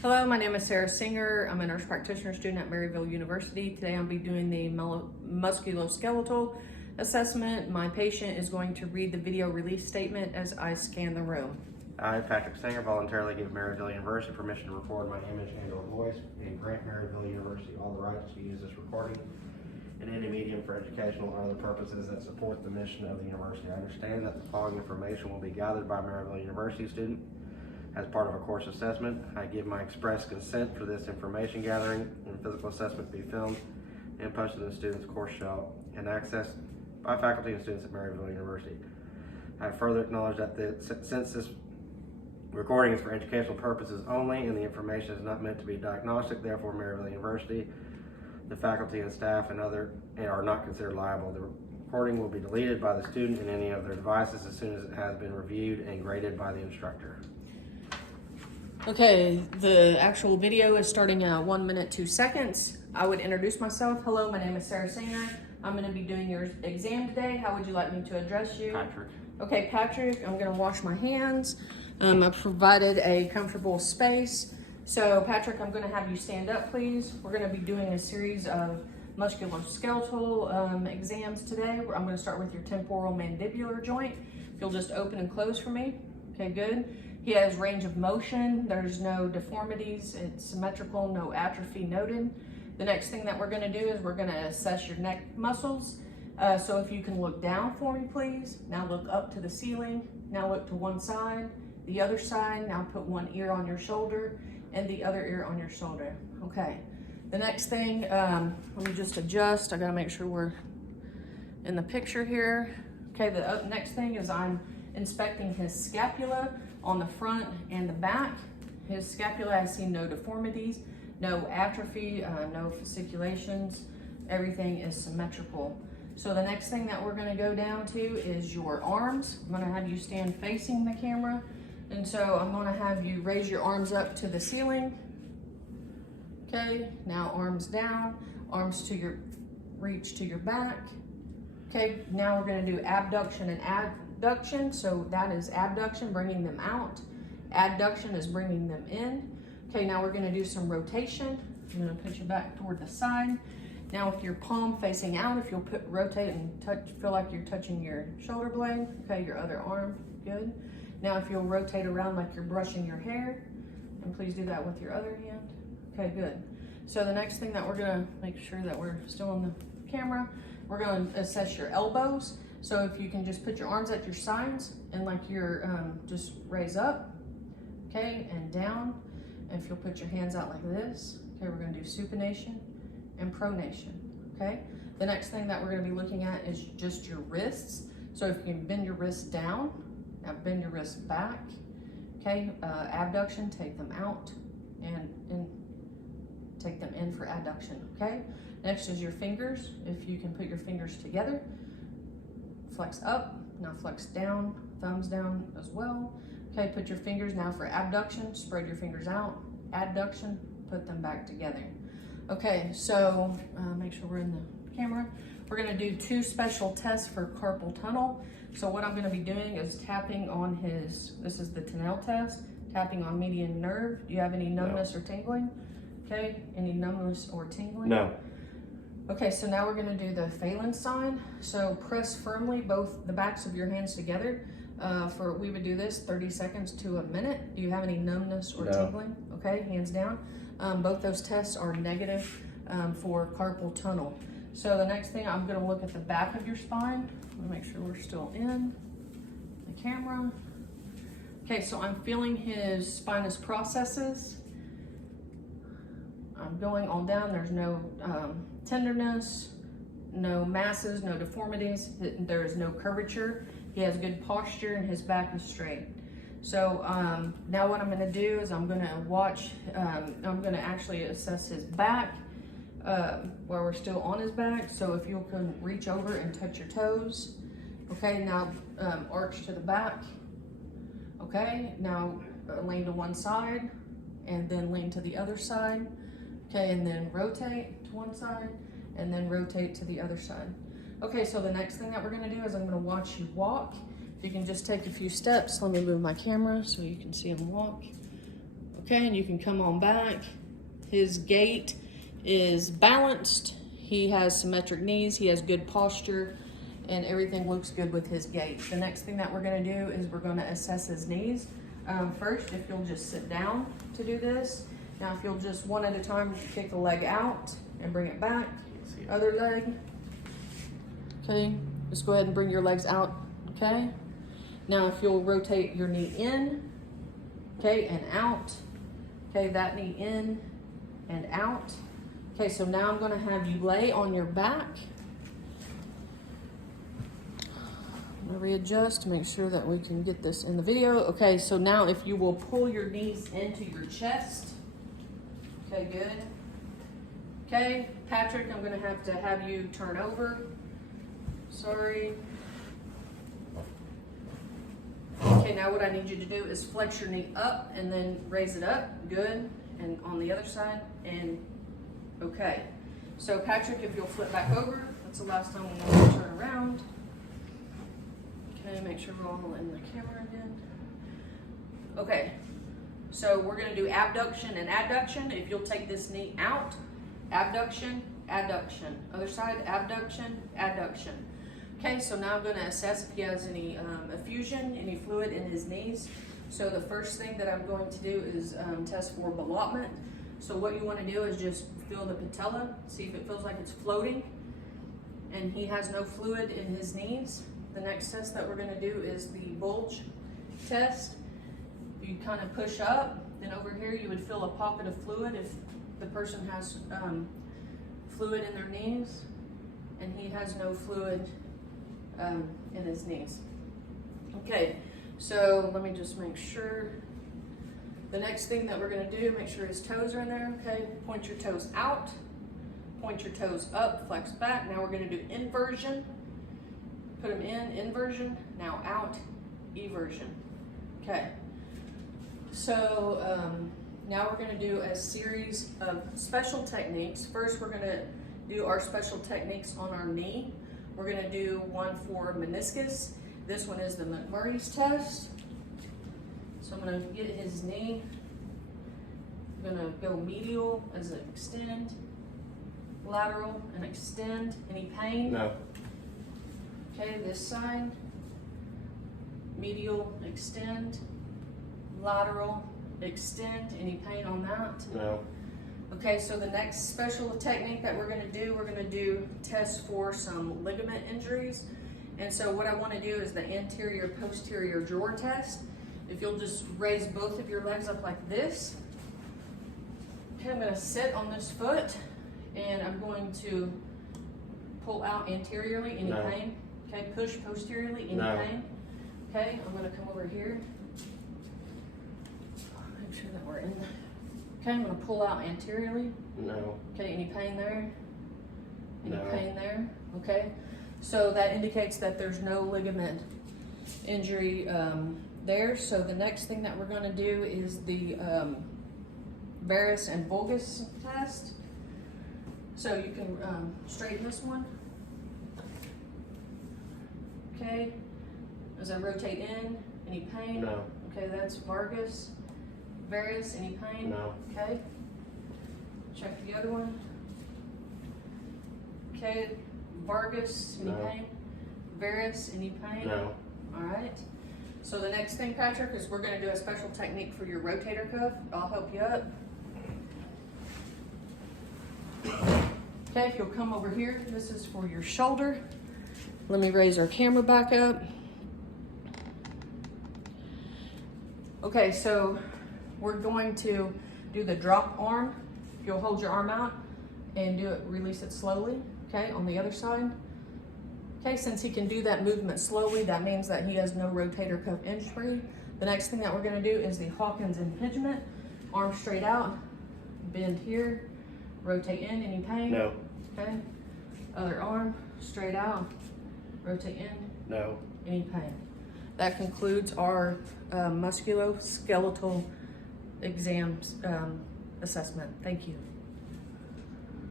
Hello, my name is Sarah Singer. I'm a nurse practitioner student at Maryville University. Today I'll be doing the musculoskeletal assessment. My patient is going to read the video release statement as I scan the room. I, Patrick Singer, voluntarily give Maryville University permission to record my image and/or voice and grant Maryville University all the rights to use this recording in any medium for educational or other purposes that support the mission of the university. I understand that the following information will be gathered by Maryville University student as part of a course assessment. I give my express consent for this information gathering and physical assessment be filmed and posted in the student's course shell and accessed by faculty and students at Maryville University. I further acknowledge that since this recording is for educational purposes only and the information is not meant to be diagnostic, therefore Maryville University, the faculty and staff are not considered liable. The recording will be deleted by the student and any of their devices as soon as it has been reviewed and graded by the instructor. Okay, the actual video is starting at 1 minute 2 seconds. I would introduce myself. Hello, my name is Sarah Singer. I'm going to be doing your exam today. How would you like me to address you? Patrick. Okay, Patrick, I'm going to wash my hands. I provided a comfortable space. So, Patrick, I'm going to have you stand up, please. We're going to be doing a series of musculoskeletal exams today. I'm going to start with your temporal mandibular joint. If you'll just open and close for me. Okay, good. He has range of motion. There's no deformities. It's symmetrical, no atrophy noted. The next thing that we're going to do is we're going to assess your neck muscles. So if you can look down for me, please. Now look up to the ceiling. Now look to one side, the other side. Now put one ear on your shoulder and the other ear on your shoulder. Okay. The next thing, let me just adjust. I got to make sure we're in the picture here. Okay, the next thing is I'm inspecting his scapula on the front and the back. His scapula has seen no deformities, no atrophy, no fasciculations. Everything is symmetrical. So the next thing that we're going to go down to is your arms. I'm going to have you stand facing the camera. And so I'm going to have you raise your arms up to the ceiling. Okay, now arms down, arms to your, reach to your back. Okay, now we're going to do abduction and adduction. So that is abduction, bringing them out. Adduction is bringing them in. Okay, now we're going to do some rotation. I'm going to put you back toward the side. Now with your palm facing out, if you'll rotate and touch, feel like you're touching your shoulder blade. Okay, your other arm, good. Now if you'll rotate around like you're brushing your hair, and please do that with your other hand. Okay, good. So the next thing that we're going to make sure that we're still on the camera, we're going to assess your elbows. So if you can just put your arms at your sides and like you're just raise up, okay, and down. And if you'll put your hands out like this, okay, we're going to do supination and pronation, okay? The next thing that we're going to be looking at is just your wrists. So if you can bend your wrists down, now bend your wrists back, okay? Abduction, take them out, and take them in for adduction, okay? Next is your fingers. If you can put your fingers together, flex up, now flex down, thumbs down as well. Okay, put your fingers now for abduction, spread your fingers out, adduction, put them back together. Okay, so make sure we're in the camera. We're gonna do 2 special tests for carpal tunnel. So what I'm gonna be doing is tapping on his, this is the Tinel test, tapping on median nerve. Do you have any numbness or tingling? Okay, any numbness or tingling? No. Okay, so now we're gonna do the Phelan sign. So press firmly both the backs of your hands together. We would do this 30 seconds to a minute. Do you have any numbness or tingling? Okay, hands down. Both those tests are negative for carpal tunnel. So the next thing, I'm gonna look at the back of your spine. I'm gonna make sure we're still in the camera. Okay, so I'm feeling his spinous processes. I'm going all down. There's no tenderness, no masses, no deformities. There is no curvature. He has good posture and his back is straight. So now what I'm gonna do is I'm gonna watch, I'm gonna actually assess his back while we're still on his back. So if you can reach over and touch your toes. Okay, now arch to the back. Okay, now lean to one side and then lean to the other side. Okay, and then rotate to one side and then rotate to the other side. Okay, so the next thing that we're gonna do is I'm gonna watch you walk. If you can just take a few steps, let me move my camera so you can see him walk. Okay, and you can come on back. His gait is balanced. He has symmetric knees. He has good posture, and everything looks good with his gait. The next thing that we're gonna do is we're gonna assess his knees. First, if you'll just sit down to do this. Now, if you'll just one at a time, kick the leg out and bring it back. Other leg. Okay, just go ahead and bring your legs out, okay? Now, if you'll rotate your knee in, okay, and out. Okay, that knee in and out. Okay, so now I'm gonna have you lay on your back. I'm gonna readjust to make sure that we can get this in the video. Okay, so now if you will pull your knees into your chest. Okay, good. Okay, Patrick, I'm gonna have you turn over. Sorry. Okay, now what I need you to do is flex your knee up and then raise it up. Good. And on the other side, and okay. So Patrick, if you'll flip back over, that's the last time we want to turn around. Okay, make sure we're all in the camera again. Okay, so we're gonna do abduction and adduction. If you'll take this knee out, abduction, adduction. Other side, abduction, adduction. Okay, so now I'm gonna assess if he has any effusion, any fluid in his knees. So the first thing that I'm going to do is test for ballottement. So what you wanna do is just feel the patella, see if it feels like it's floating, and he has no fluid in his knees. The next test that we're gonna do is the bulge test. You kind of push up, then over here you would feel a pocket of fluid if the person has fluid in their knees, and he has no fluid in his knees. Okay, so let me just make sure. The next thing that we're gonna do, make sure his toes are in there, okay? Point your toes out, point your toes up, flex back. Now we're gonna do inversion. Put them in, inversion, now out, eversion. Okay, so now we're gonna do a series of special techniques. First, we're gonna do our special techniques on our knee. We're gonna do one for meniscus. This one is the McMurray's test. So I'm gonna get his knee. I'm gonna go medial as an extend, lateral and extend. Any pain? No. Okay, this side, medial, extend, lateral, extend. Any pain on that? No. Okay, so the next special technique that we're gonna do tests for some ligament injuries. And so what I wanna do is the anterior posterior drawer test. If you'll just raise both of your legs up like this. Okay, I'm gonna sit on this foot and I'm going to pull out anteriorly. Any No. pain? Okay, push posteriorly. Any No. pain? Okay, I'm gonna come over here. Make sure that we're in. Okay, I'm gonna pull out anteriorly. No. Okay, any pain there? Any No. pain there? Okay, so that indicates that there's no ligament injury there. So the next thing that we're gonna do is the varus and vulgus test. So you can straighten this one. Okay, as I rotate in, any pain? No. Okay, that's varus. Varus, any pain? No. Okay. Check the other one. Okay, varus, any No. pain? Varus, any pain? No. All right. So the next thing, Patrick, is we're gonna do a special technique for your rotator cuff. I'll help you up. Okay, if you'll come over here, this is for your shoulder. Let me raise our camera back up. Okay, so we're going to do the drop arm. If you'll hold your arm out and do it, release it slowly, okay, on the other side. Okay, since he can do that movement slowly, that means that he has no rotator cuff injury. The next thing that we're gonna do is the Hawkins impingement. Arm straight out, bend here, rotate in, any pain? No. Okay, other arm, straight out, rotate in, No. any pain. That concludes our musculoskeletal exam assessment. Thank you.